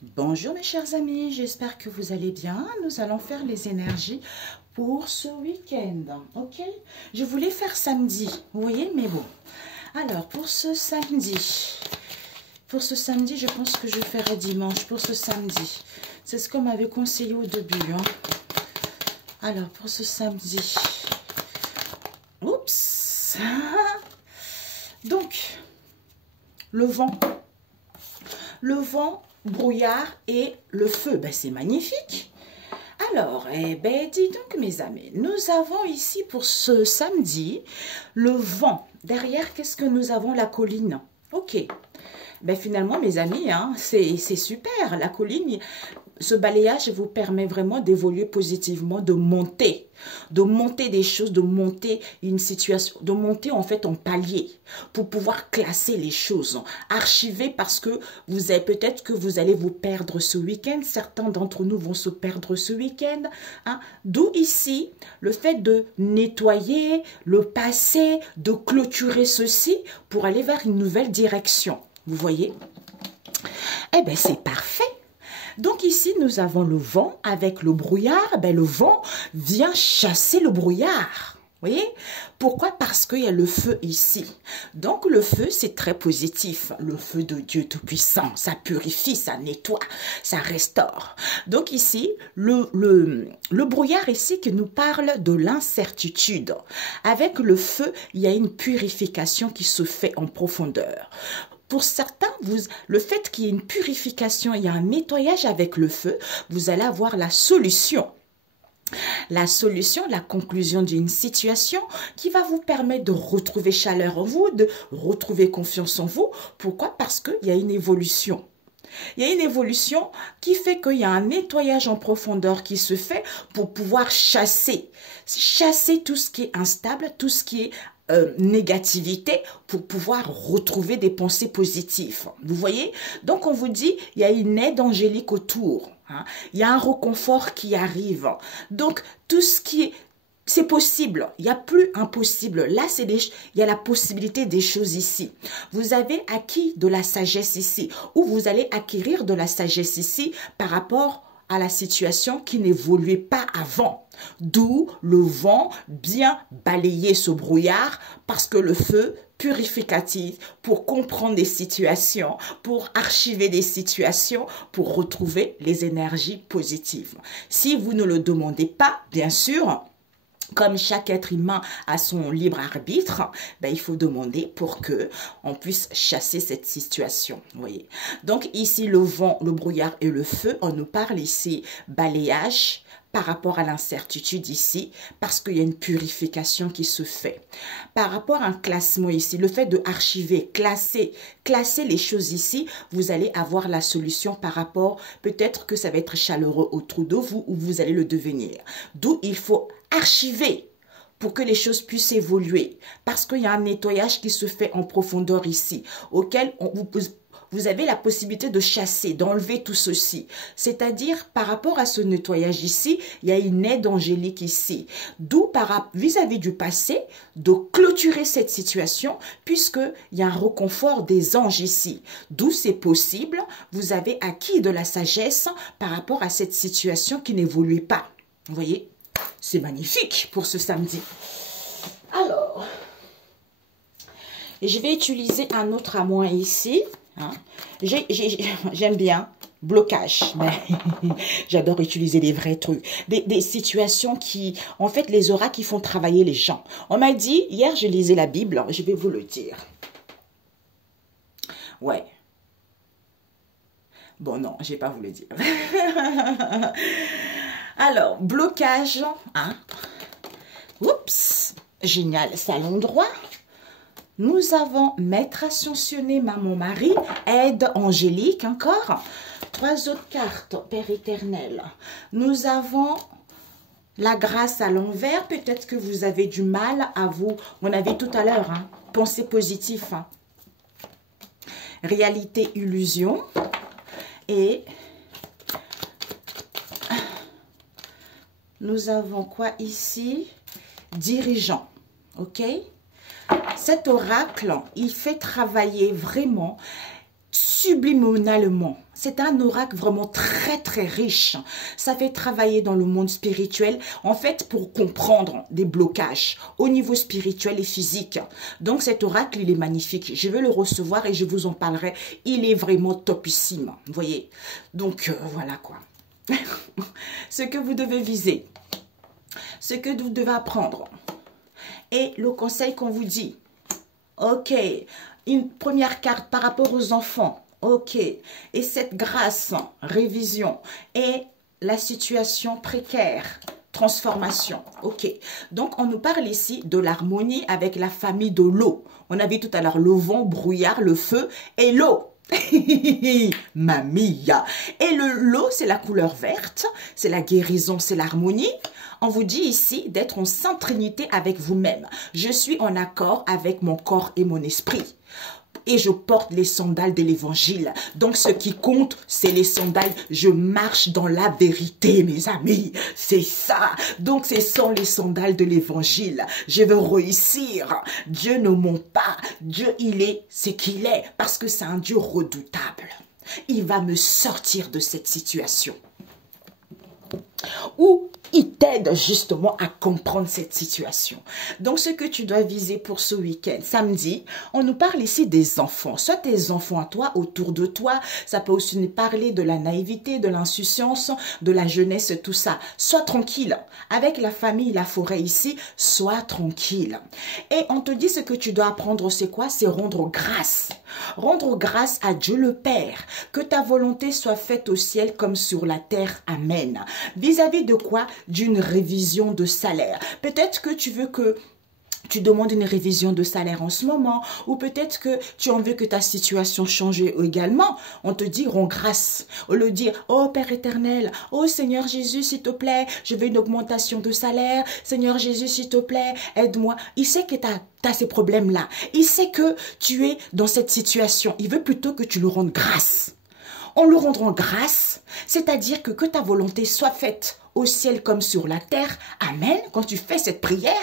Bonjour mes chers amis, j'espère que vous allez bien. Nous allons faire les énergies pour ce week-end, ok? Je voulais faire samedi, vous voyez, mais bon. Alors, pour ce samedi, je pense que je ferai dimanche, pour ce samedi. C'est ce qu'on m'avait conseillé au début, hein. Alors, pour ce samedi, oups. Donc, le vent, brouillard et le feu, ben, c'est magnifique. Alors, eh ben, dis donc mes amis, nous avons ici pour ce samedi le vent. Derrière, qu'est-ce que nous avons? La colline. Ok. Ben, finalement, mes amis, hein, c'est super. La colline, ce balayage vous permet vraiment d'évoluer positivement, de monter des choses, de monter une situation, de monter en fait en palier pour pouvoir classer les choses, archiver parce que vous avez peut-être que vous allez vous perdre ce week-end. Certains d'entre nous vont se perdre ce week-end, hein. D'où ici le fait de nettoyer le passé, de clôturer ceci pour aller vers une nouvelle direction. Vous voyez? Eh bien, c'est parfait. Donc ici, nous avons le vent avec le brouillard. Ben, le vent vient chasser le brouillard. Vous voyez? Pourquoi? Parce qu'il y a le feu ici. Donc le feu, c'est très positif. Le feu de Dieu Tout-Puissant, ça purifie, ça nettoie, ça restaure. Donc ici, le brouillard ici qui nous parle de l'incertitude. Avec le feu, il y a une purification qui se fait en profondeur. Pour certains, le fait qu'il y ait une purification, il y a un nettoyage avec le feu, vous allez avoir la solution. La solution, la conclusion d'une situation qui va vous permettre de retrouver chaleur en vous, de retrouver confiance en vous. Pourquoi? Parce qu'il y a une évolution. Il y a une évolution qui fait qu'il y a un nettoyage en profondeur qui se fait pour pouvoir chasser tout ce qui est instable, tout ce qui est négativité pour pouvoir retrouver des pensées positives. Vous voyez? Donc, on vous dit, il y a une aide angélique autour. Hein? Il y a un réconfort qui arrive. Donc, tout ce qui est... C'est possible, il n'y a plus impossible. Là, il y a la possibilité des choses ici. Vous avez acquis de la sagesse ici, ou vous allez acquérir de la sagesse ici par rapport à la situation qui n'évoluait pas avant. D'où le vent bien balayer ce brouillard parce que le feu purificatif pour comprendre des situations, pour archiver des situations, pour retrouver les énergies positives. Si vous ne le demandez pas, bien sûr, comme chaque être humain a son libre arbitre, ben, il faut demander pour que on puisse chasser cette situation. Vous voyez. Donc ici, le vent, le brouillard et le feu, on nous parle ici balayage par rapport à l'incertitude ici, parce qu'il y a une purification qui se fait. Par rapport à un classement ici, le fait de archiver, classer les choses ici, vous allez avoir la solution par rapport, peut-être que ça va être chaleureux autour de vous ou vous allez le devenir. D'où il faut archiver pour que les choses puissent évoluer. Parce qu'il y a un nettoyage qui se fait en profondeur ici, auquel vous avez la possibilité de chasser, d'enlever tout ceci. C'est-à-dire, par rapport à ce nettoyage ici, il y a une aide angélique ici. D'où, vis-à-vis du passé, de clôturer cette situation, puisqu'il y a un réconfort des anges ici. D'où c'est possible, vous avez acquis de la sagesse par rapport à cette situation qui n'évolue pas. Vous voyez? C'est magnifique pour ce samedi. Alors, je vais utiliser un autre à moi ici. Hein. J'aime bien blocage, mais j'adore utiliser des vrais trucs, des situations qui, en fait, les auras qui font travailler les gens. On m'a dit, hier, je lisais la Bible, je vais vous le dire. Ouais. Bon, non, je vais pas vous le dire. Alors, blocage, hein. Oups, génial, salon droit. Nous avons maître ascensionné, maman Marie, aide angélique encore. 3 autres cartes, Père éternel. Nous avons la grâce à l'envers. Peut-être que vous avez du mal à vous. On avait tout à l'heure, hein, pensée positive. Hein. Réalité, illusion. Et nous avons quoi ici? Dirigeant. Ok? Cet oracle, il fait travailler vraiment subliminalement. C'est un oracle vraiment très très riche. Ça fait travailler dans le monde spirituel, en fait, pour comprendre des blocages au niveau spirituel et physique. Donc cet oracle, il est magnifique. Je vais le recevoir et je vous en parlerai. Il est vraiment topissime, vous voyez. Donc voilà quoi. Ce que vous devez viser, ce que vous devez apprendre et le conseil qu'on vous dit. Ok, une première carte par rapport aux enfants. Ok, et cette grâce, révision et la situation précaire, transformation. Ok, donc on nous parle ici de l'harmonie avec la famille de l'eau. On a vu tout à l'heure le vent, brouillard, le feu et l'eau. Mamia. Et l'eau, c'est la couleur verte, c'est la guérison, c'est l'harmonie. On vous dit ici d'être en sainte trinité avec vous-même. Je suis en accord avec mon corps et mon esprit. Et je porte les sandales de l'évangile. Donc ce qui compte, c'est les sandales. Je marche dans la vérité, mes amis. C'est ça. Donc ce sont les sandales de l'évangile. Je veux réussir. Dieu ne ment pas. Dieu, il est ce qu'il est. Parce que c'est un Dieu redoutable. Il va me sortir de cette situation. Ou il t'aide justement à comprendre cette situation. Donc, ce que tu dois viser pour ce week-end, samedi, on nous parle ici des enfants. Soit tes enfants à toi, autour de toi. Ça peut aussi nous parler de la naïveté, de l'insouciance, de la jeunesse, tout ça. Sois tranquille. Avec la famille, la forêt ici, sois tranquille. Et on te dit ce que tu dois apprendre, c'est quoi? C'est rendre grâce. Rendre grâce à Dieu le Père. Que ta volonté soit faite au ciel comme sur la terre. Amen. Vis-à-vis de quoi? D'une révision de salaire. Peut-être que tu veux que tu demandes une révision de salaire en ce moment, ou peut-être que tu en veux que ta situation change également. On te dit, rends grâce. Au lieu de dire, oh Père éternel, oh Seigneur Jésus, s'il te plaît, je veux une augmentation de salaire. Seigneur Jésus, s'il te plaît, aide-moi. Il sait que tu as ces problèmes-là. Il sait que tu es dans cette situation. Il veut plutôt que tu lui rendes grâce. En le rendant grâce, c'est-à-dire que ta volonté soit faite au ciel comme sur la terre. Amen. Quand tu fais cette prière,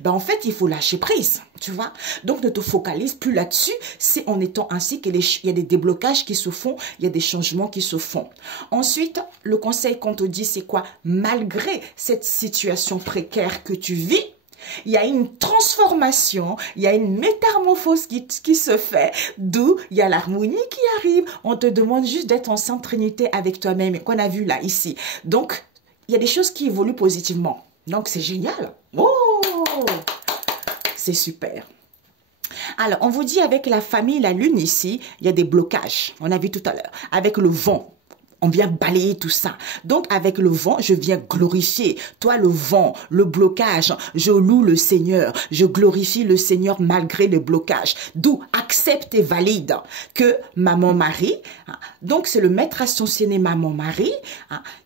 ben en fait, il faut lâcher prise, tu vois. Donc, ne te focalise plus là-dessus. C'est en étant ainsi qu'il y a des déblocages qui se font, il y a des changements qui se font. Ensuite, le conseil qu'on te dit, c'est quoi? Malgré cette situation précaire que tu vis, il y a une transformation, il y a une métamorphose qui se fait, d'où il y a l'harmonie qui arrive. On te demande juste d'être en sainte trinité avec toi-même, qu'on a vu là, ici. Donc, il y a des choses qui évoluent positivement. Donc, c'est génial. Oh, c'est super. Alors, on vous dit avec la famille, la lune ici, il y a des blocages. On a vu tout à l'heure. Avec le vent. On vient balayer tout ça. Donc, avec le vent, je viens glorifier. Toi, le vent, le blocage, je loue le Seigneur. Je glorifie le Seigneur malgré le blocage. D'où accepte et valide que Maman Marie, donc c'est le maître ascensionné Maman Marie,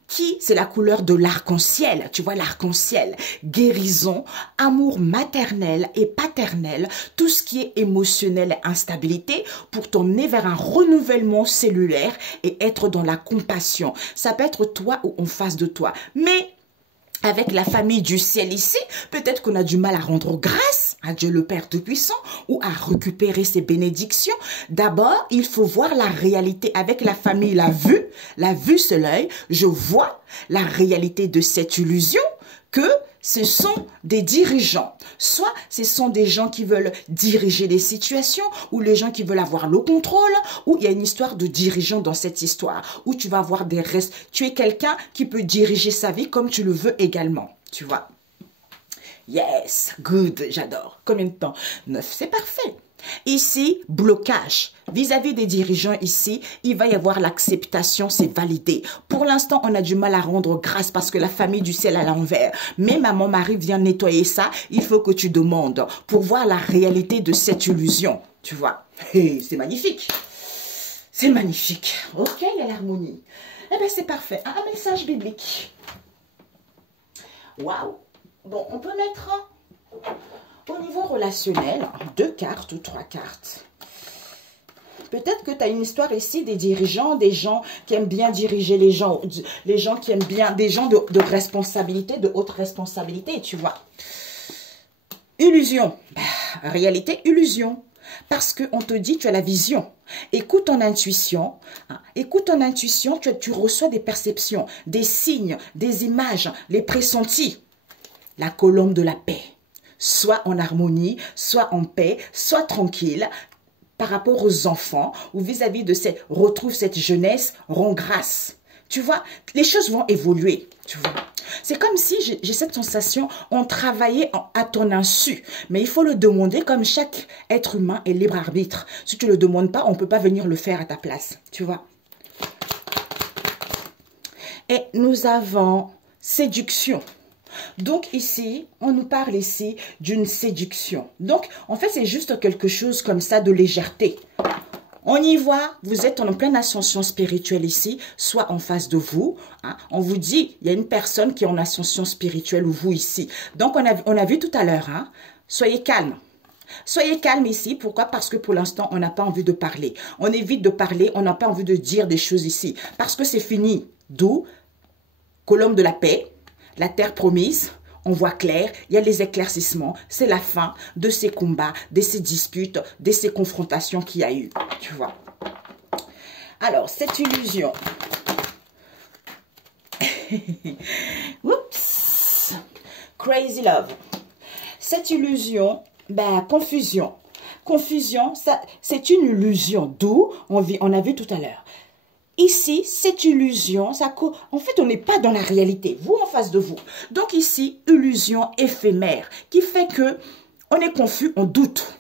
qui, c'est la couleur de l'arc-en-ciel, tu vois, l'arc-en-ciel, guérison, amour maternel et paternel, tout ce qui est émotionnel et instabilité, pour t'emmener vers un renouvellement cellulaire et être dans la compassion. Ça peut être toi ou en face de toi, mais avec la famille du ciel ici, peut-être qu'on a du mal à rendre grâce à Dieu le Père Tout-Puissant ou à récupérer ses bénédictions. D'abord, il faut voir la réalité avec la famille, la vue c'est l'œil. Je vois la réalité de cette illusion que ce sont des dirigeants. Soit ce sont des gens qui veulent diriger les situations, ou les gens qui veulent avoir le contrôle, ou il y a une histoire de dirigeants dans cette histoire, où tu vas avoir des restes. Tu es quelqu'un qui peut diriger sa vie comme tu le veux également, tu vois. Yes, good, j'adore. Combien de temps? 9, c'est parfait. Ici, blocage. Vis-à-vis des dirigeants ici, il va y avoir l'acceptation, c'est validé. Pour l'instant, on a du mal à rendre grâce parce que la famille du ciel à l'envers. Mais Maman Marie vient nettoyer ça. Il faut que tu demandes pour voir la réalité de cette illusion. Tu vois, hey, c'est magnifique. C'est magnifique. Ok, il y a l'harmonie. Eh bien, c'est parfait. Un message biblique. Waouh. Bon, on peut mettre... Au niveau relationnel, 2 cartes ou 3 cartes. Peut-être que tu as une histoire ici des dirigeants, des gens qui aiment bien diriger les gens qui aiment bien, des gens de responsabilité, de haute responsabilité, tu vois. Illusion. Réalité, illusion. Parce qu'on te dit, tu as la vision. Écoute ton intuition. Hein. Écoute ton intuition, tu reçois des perceptions, des signes, des images, les pressentis. La colombe de la paix. Soit en harmonie, soit en paix, soit tranquille. Par rapport aux enfants ou vis-à-vis de cette, retrouve cette jeunesse, rend grâce. Tu vois, les choses vont évoluer, tu vois. C'est comme si j'ai cette sensation, on travaillait à ton insu. Mais il faut le demander comme chaque être humain est libre arbitre. Si tu ne le demandes pas, on ne peut pas venir le faire à ta place, tu vois. Et nous avons séduction. Donc ici, on nous parle ici d'une séduction. Donc, en fait, c'est juste quelque chose comme ça de légèreté. On y voit, vous êtes en pleine ascension spirituelle ici, soit en face de vous. Hein, on vous dit, il y a une personne qui est en ascension spirituelle ou vous ici. Donc, on a vu tout à l'heure, hein, soyez calme. Soyez calme ici. Pourquoi? Parce que pour l'instant, on n'a pas envie de parler. On évite de parler, on n'a pas envie de dire des choses ici. Parce que c'est fini. D'où, colombe de la paix, la terre promise. On voit clair, il y a les éclaircissements, c'est la fin de ces combats, de ces disputes, de ces confrontations qu'il y a eu, tu vois. Alors, cette illusion. Oups. Crazy love. Cette illusion, ben, confusion. Confusion, c'est une illusion, d'où on a vu tout à l'heure. Ici, cette illusion, en fait, on n'est pas dans la réalité, vous en face de vous. Donc ici, illusion éphémère, qui fait que on est confus, on doute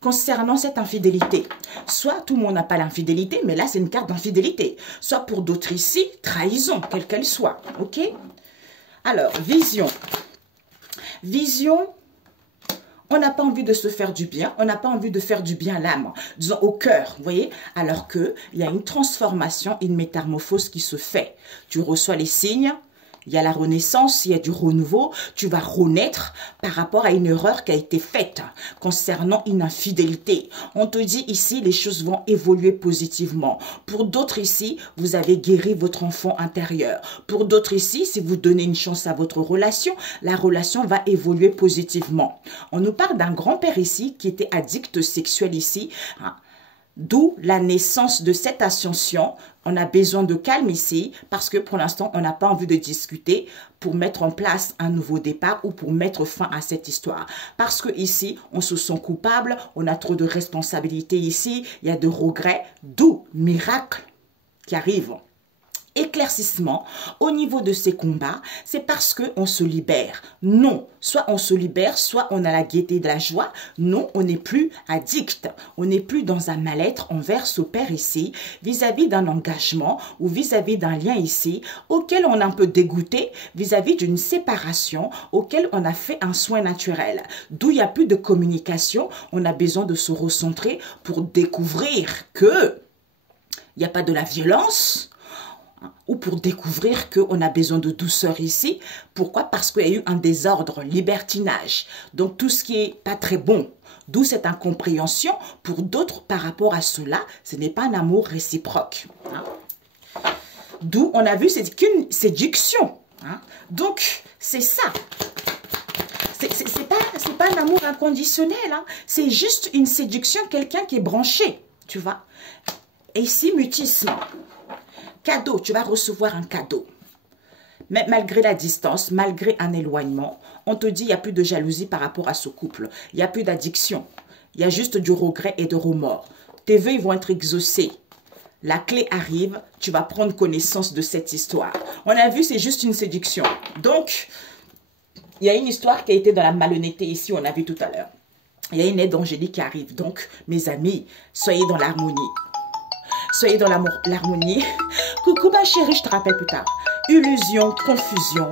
concernant cette infidélité. Soit tout le monde n'a pas l'infidélité, mais là, c'est une carte d'infidélité. Soit pour d'autres ici, trahison, quelle qu'elle soit. Ok? Alors, vision. Vision. On n'a pas envie de se faire du bien, on n'a pas envie de faire du bien à l'âme, disons au cœur, vous voyez. Alors qu'il y a une transformation, une métamorphose qui se fait. Tu reçois les signes, il y a la renaissance, il y a du renouveau, tu vas renaître par rapport à une erreur qui a été faite concernant une infidélité. On te dit ici, les choses vont évoluer positivement. Pour d'autres ici, vous avez guéri votre enfant intérieur. Pour d'autres ici, si vous donnez une chance à votre relation, la relation va évoluer positivement. On nous parle d'un grand-père ici qui était addict sexuel ici, hein. D'où la naissance de cette ascension. On a besoin de calme ici parce que pour l'instant, on n'a pas envie de discuter pour mettre en place un nouveau départ ou pour mettre fin à cette histoire. Parce que ici, on se sent coupable, on a trop de responsabilités ici, il y a de regrets, d'où miracle qui arrive. Éclaircissement au niveau de ces combats, c'est parce qu'on se libère. Non, soit on se libère, soit on a la gaieté de la joie. Non, on n'est plus addict. On n'est plus dans un mal-être envers ce père ici, vis-à-vis d'un engagement ou vis-à-vis d'un lien ici, auquel on est un peu dégoûté, vis-à-vis d'une séparation, auquel on a fait un soin naturel. D'où il n'y a plus de communication, on a besoin de se recentrer pour découvrir que il n'y a pas de la violence, ou pour découvrir qu'on a besoin de douceur ici. Pourquoi? Parce qu'il y a eu un désordre, libertinage. Donc tout ce qui est pas très bon. D'où cette incompréhension. Pour d'autres, par rapport à cela, ce n'est pas un amour réciproque. Hein? D'où on a vu, c'est qu'une séduction. Hein? Donc, c'est ça. C'est pas un amour inconditionnel. Hein? C'est juste une séduction, quelqu'un qui est branché. Tu vois? Et ici, mutisme. Cadeau, tu vas recevoir un cadeau. Mais malgré la distance, malgré un éloignement, on te dit qu'il n'y a plus de jalousie par rapport à ce couple. Il n'y a plus d'addiction. Il y a juste du regret et de remords. Tes vœux vont être exaucés. La clé arrive, tu vas prendre connaissance de cette histoire. On a vu, c'est juste une séduction. Donc, il y a une histoire qui a été dans la malhonnêteté ici, on a vu tout à l'heure. Il y a une aide angélique qui arrive. Donc, mes amis, soyez dans l'harmonie. Soyez dans l'harmonie. Coucou ma chérie, je te rappelle plus tard. Illusion, confusion,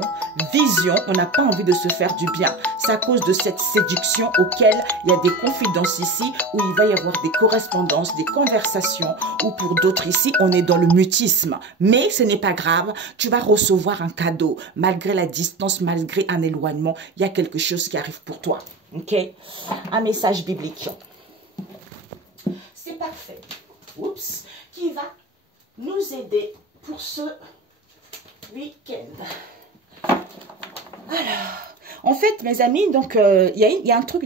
vision, on n'a pas envie de se faire du bien. C'est à cause de cette séduction auquel il y a des confidences ici, où il va y avoir des correspondances, des conversations, ou pour d'autres ici, on est dans le mutisme. Mais ce n'est pas grave, tu vas recevoir un cadeau. Malgré la distance, malgré un éloignement, il y a quelque chose qui arrive pour toi. Ok? Un message biblique. C'est parfait. Oups. Qui va nous aider pour ce week-end. Alors, En fait, mes amis, donc, il y a un truc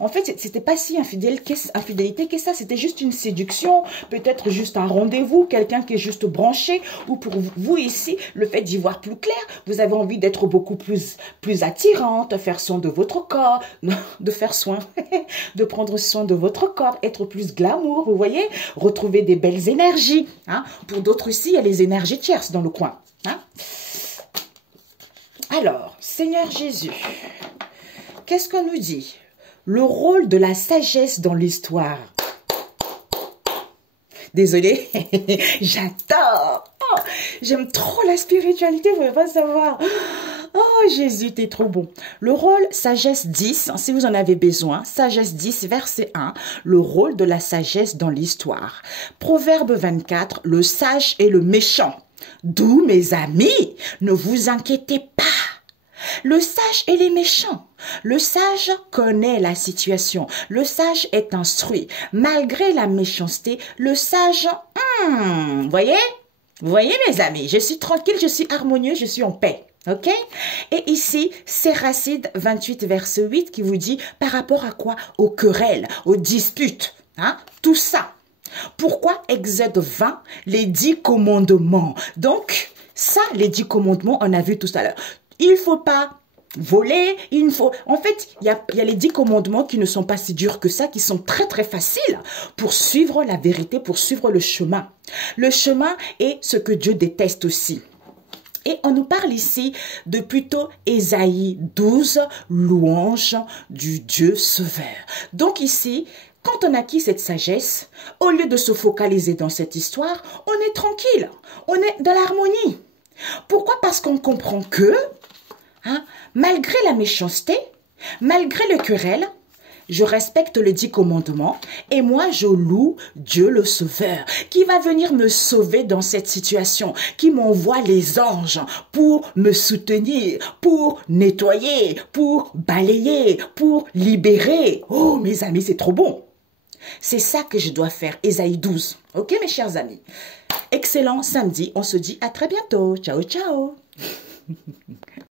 en fait, c'était pas si infidélité que ça. C'était juste une séduction, peut-être juste un rendez-vous, quelqu'un qui est juste branché. Ou pour vous ici, le fait d'y voir plus clair, vous avez envie d'être beaucoup plus attirante, faire soin de votre corps, de faire soin, de prendre soin de votre corps, être plus glamour, vous voyez, retrouver des belles énergies. Hein. Pour d'autres ici, il y a les énergies tierces dans le coin. Hein. Alors, Seigneur Jésus, qu'est-ce qu'on nous dit? Le rôle de la sagesse dans l'histoire. Désolée, j'adore. Oh, j'aime trop la spiritualité, vous ne pouvez pas savoir. Oh, Jésus, t'es trop bon. Le rôle sagesse 10, si vous en avez besoin, sagesse 10, verset 1, le rôle de la sagesse dans l'histoire. Proverbe 24, le sage et le méchant. D'où, mes amis, ne vous inquiétez pas. Le sage et les méchants. Le sage connaît la situation. Le sage est instruit. Malgré la méchanceté, le sage... voyez? Vous voyez, mes amis, je suis tranquille, je suis harmonieux, je suis en paix. Ok? Et ici, Séracide 28, verset 8 qui vous dit par rapport à quoi? Aux querelles, aux disputes. Hein? Tout ça. Pourquoi Exode 20, les 10 commandements? Donc, ça, les 10 commandements, on a vu tout à l'heure. Il ne faut pas voler, il faut... En fait, il y a les 10 commandements qui ne sont pas si durs que ça, qui sont très très faciles pour suivre la vérité, pour suivre le chemin. Le chemin est ce que Dieu déteste aussi. Et on nous parle ici de plutôt Ésaïe 12, louange du Dieu sauveur. Donc ici, quand on acquit cette sagesse, au lieu de se focaliser dans cette histoire, on est tranquille, on est dans l'harmonie. Pourquoi? Parce qu'on comprend que, hein, malgré la méchanceté, malgré le querelle, je respecte les 10 commandements et moi je loue Dieu le Sauveur qui va venir me sauver dans cette situation, qui m'envoie les anges pour me soutenir, pour nettoyer, pour balayer, pour libérer. Oh mes amis, c'est trop bon. C'est ça que je dois faire, Ésaïe 12. Ok mes chers amis? Excellent samedi, on se dit à très bientôt. Ciao, ciao.